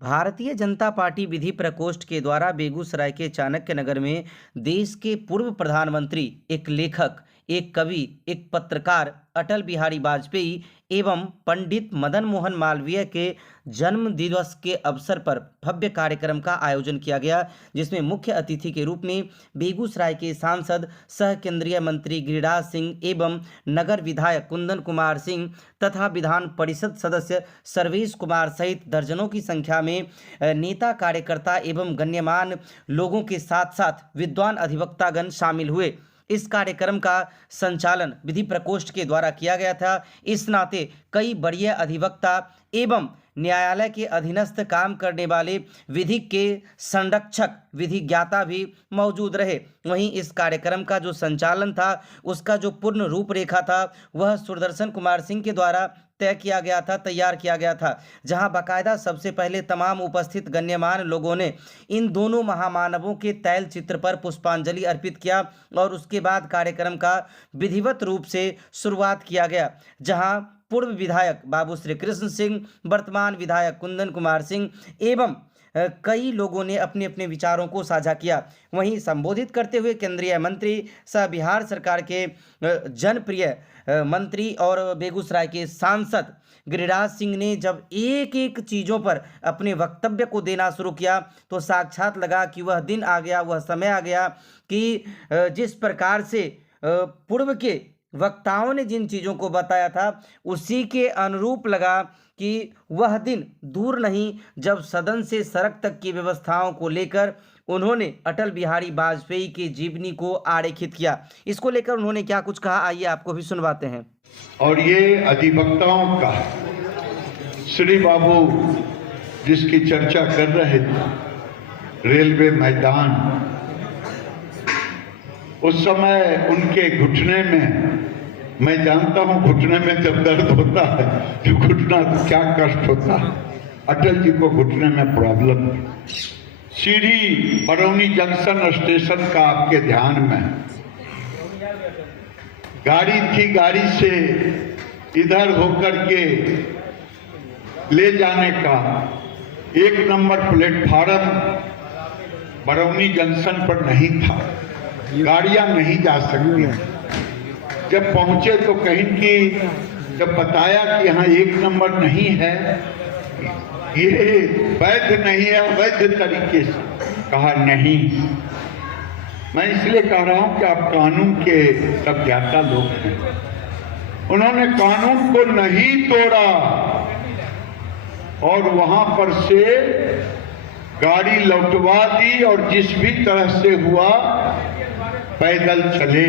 Bharatiya Janata party विधि प्रकोष्ठ के द्वारा बेगूसराय के चाणक्य नगर में देश के पूर्व प्रधानमंत्री, एक लेखक, एक कवि, एक पत्रकार अटल बिहारी वाजपेयी एवं पंडित मदन मोहन मालवीय के जन्म दिवस के अवसर पर भव्य कार्यक्रम का आयोजन किया गया, जिसमें मुख्य अतिथि के रूप में बेगूसराय के सांसद सह केंद्रीय मंत्री गिरिराज सिंह एवं नगर विधायक कुंदन कुमार सिंह तथा विधान परिषद सदस्य सर्वेश कुमार सहित दर्जनों की संख्या में नेता, कार्यकर्ता एवं गण्यमान्य लोगों के साथ साथ विद्वान अधिवक्तागण शामिल हुए। इस कार्यक्रम का संचालन विधि प्रकोष्ठ के द्वारा किया गया था। इस नाते कई बड़े अधिवक्ता एवं न्यायालय के अधीनस्थ काम करने वाले विधि के संरक्षक विधिज्ञाता भी मौजूद रहे। वहीं इस कार्यक्रम का जो संचालन था, उसका जो पूर्ण रूपरेखा था, वह सुदर्शन कुमार सिंह के द्वारा तैयार किया गया था, जहां बाकायदा सबसे पहले तमाम उपस्थित गण्यमान्य लोगों ने इन दोनों महामानवों के तैल चित्र पर पुष्पांजलि अर्पित किया और उसके बाद कार्यक्रम का विधिवत रूप से शुरुआत किया गया, जहां पूर्व विधायक बाबू श्री कृष्ण सिंह, वर्तमान विधायक कुंदन कुमार सिंह एवं कई लोगों ने अपने अपने विचारों को साझा किया। वहीं संबोधित करते हुए केंद्रीय मंत्री सह बिहार सरकार के जनप्रिय मंत्री और बेगूसराय के सांसद गिरिराज सिंह ने जब एक एक चीज़ों पर अपने वक्तव्य को देना शुरू किया, तो साक्षात लगा कि वह दिन आ गया, वह समय आ गया कि जिस प्रकार से पूर्व के वक्ताओं ने जिन चीज़ों को बताया था, उसी के अनुरूप लगा कि वह दिन दूर नहीं जब सदन से सड़क तक की व्यवस्थाओं को लेकर उन्होंने अटल बिहारी वाजपेयी की जीवनी को आरेखित किया। इसको लेकर उन्होंने क्या कुछ कहा, आइए आपको भी सुनवाते हैं। और ये अधिवक्ताओं का श्री बाबू जिसकी चर्चा कर रहे थे, रेलवे मैदान, उस समय उनके घुटने में, मैं जानता हूं घुटने में जब दर्द होता है तो घुटना क्या कष्ट होता है, अटल जी को घुटने में प्रॉब्लम थी। सीढ़ी बरौनी जंक्शन स्टेशन का आपके ध्यान में गाड़ी थी, गाड़ी से इधर होकर के ले जाने का 1 नंबर प्लेटफार्म बरौनी जंक्शन पर नहीं था, गाड़ियां नहीं जा सकती। जब पहुंचे तो कहीं की जब बताया कि यहाँ 1 नंबर नहीं है, ये वैध नहीं है, वैध तरीके से कहा नहीं। मैं इसलिए कह रहा हूं कि आप कानून के सब ज्ञाता लोग हैं। उन्होंने कानून को नहीं तोड़ा और वहां पर से गाड़ी लौटवा दी और जिस भी तरह से हुआ पैदल चले।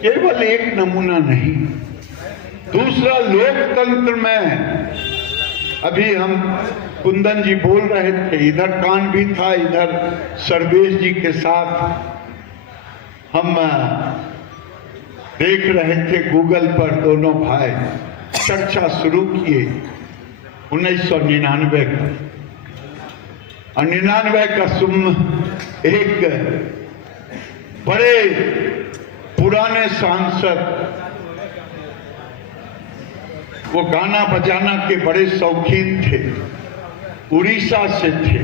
केवल एक नमूना नहीं, दूसरा लोकतंत्र में अभी हम कुंदन जी बोल रहे थे, इधर कान भी था, इधर सर्वेश जी के साथ हम देख रहे थे गूगल पर, दोनों भाई चर्चा शुरू किए 1999 का। 99 का एक बड़े पुराने सांसद, वो गाना बजाना के बड़े शौकीन थे, उड़ीसा से थे,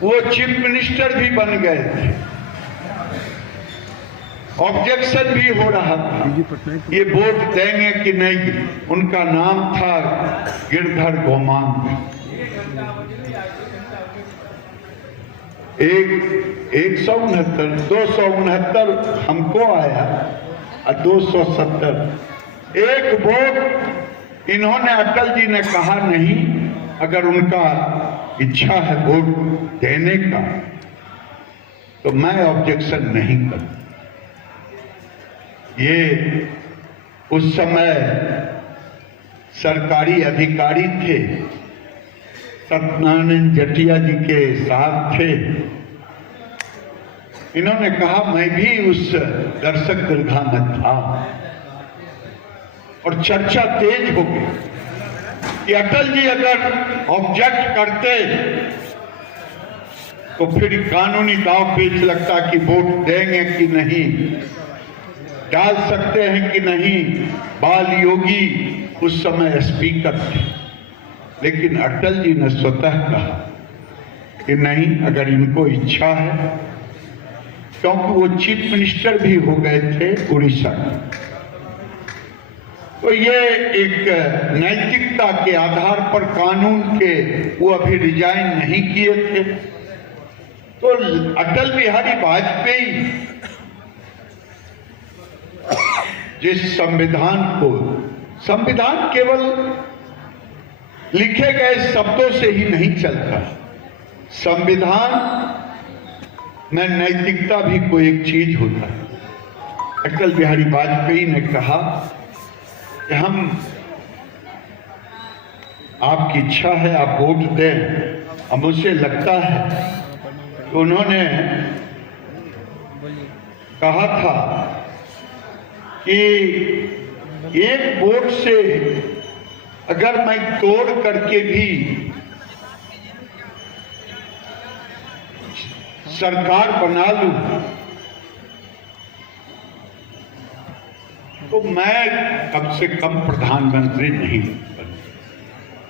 वो चीफ मिनिस्टर भी बन गए थे। ऑब्जेक्शन भी हो रहा था, ये वोट देंगे कि नहीं। उनका नाम था गिरधर गोमान। 169 269 हमको आया और 270 एक वोट इन्होंने, अटल जी ने कहा नहीं, अगर उनका इच्छा है वोट देने का तो मैं ऑब्जेक्शन नहीं करूं। ये उस समय सरकारी अधिकारी थे, सत्यनारायण जटिया जी के साथ थे। इन्होंने कहा, मैं भी उस दर्शक दीर्घा में था और चर्चा तेज हो गई कि अटल जी अगर ऑब्जेक्ट करते तो फिर कानूनी दांव पेच लगता कि वोट देंगे कि नहीं, डाल सकते हैं कि नहीं। बाल योगी उस समय स्पीकर थे, लेकिन अटल जी ने स्वतः कहा कि नहीं, अगर इनको इच्छा है, क्योंकि वो चीफ मिनिस्टर भी हो गए थे उड़ीसा के, तो ये एक नैतिकता के आधार पर कानून के वो अभी रिजाइन नहीं किए थे, तो अटल बिहारी वाजपेयी जिस संविधान केवल लिखे गए शब्दों से ही नहीं चलता, संविधान में नैतिकता भी कोई एक चीज होता है। अटल बिहारी वाजपेयी ने कहा कि हम, आपकी इच्छा है आप वोट दें, अब मुझे लगता है तो उन्होंने कहा था कि एक वोट से अगर मैं तोड़ करके भी सरकार बना लूं तो मैं कम से कम प्रधानमंत्री नहीं।